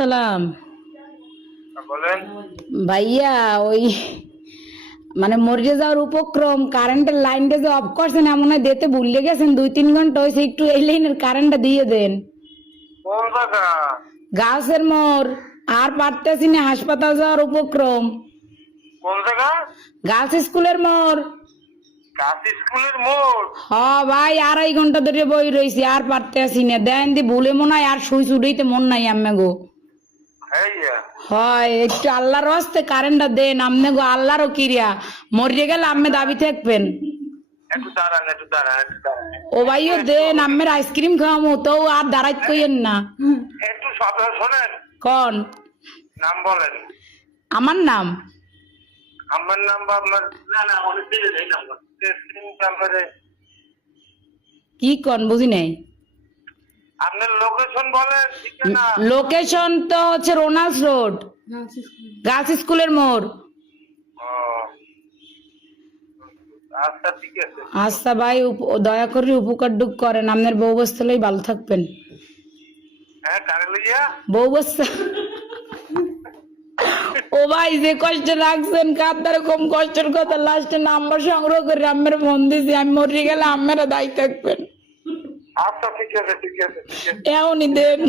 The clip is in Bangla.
সালাম। বলেন ভাইয়া ওই মানে মরে যাওয়ার উপক্রম কারেন্টের লাইনটা যে অফ করছেন এমন হয় দিতে ভুলে গেছেন, 2-3 ঘন্টা হয়েছে, একটু এই লাইনের কারেন্টটা দিয়ে দেন। কোন জায়গা? গাছের মোড় আর পারতেছি না, হাসপাতাল যাওয়ার উপক্রম। কোন জায়গা? গার্লস স্কুলের মোড়। গাছ স্কুলের মোড়। হ ভাই, 2.5 ঘন্টা ধরে বই রয়েছি, আর পারতেছি না। দেন দি ভুলে মনে হয় আর সুই চুড়াইতে মন নাই আম্মে গো। হ্যাঁ হয় একটু আল্লাহর হস্তে কারেন্টটা দেন আম্মে গো, আল্লাহরও কিরিয়া। মরিয়ে গেলে আম্মে দাবি থাকবেন। একটু দাঁড়ান। ও ভাইও দেন, আম্মের আইসক্রিম খাওয়ামো তো আর দাঁড়াইত কইেন না। একটু সব শোনেন। কন নাম বলেন। আমার নাম? আমার নাম বা আপনার? না অনেক দিলে নেই নাম্বার। নাম্বারে কি কন বুঝি নাই। আপনার লোকেশন বলেন, ঠিকানা। লোকেশন তো হচ্ছে রোনাল্ডস রোড, গার্লস স্কুলের মোড়। ও, আচ্ছা ঠিক আছে। আচ্ছা ভাই, দয়া করে উপকার ডুক করেন, আপনার বউ বস্তালেই ভালো থাকবেন। হ্যাঁ কারে লইয়া? বউ বস্তা। ও ভাই যে কষ্ট রাখছেন কাঁদার কম কষ্টের কথা, লাস্টে নাম্বার সংগ্রহ করে আম্মের ফোন দিছি, আমি মরে গেলে আম্মেরা দায়ী থাকবেন। আচ্ছা ঠিক আছে। এমনই দেন।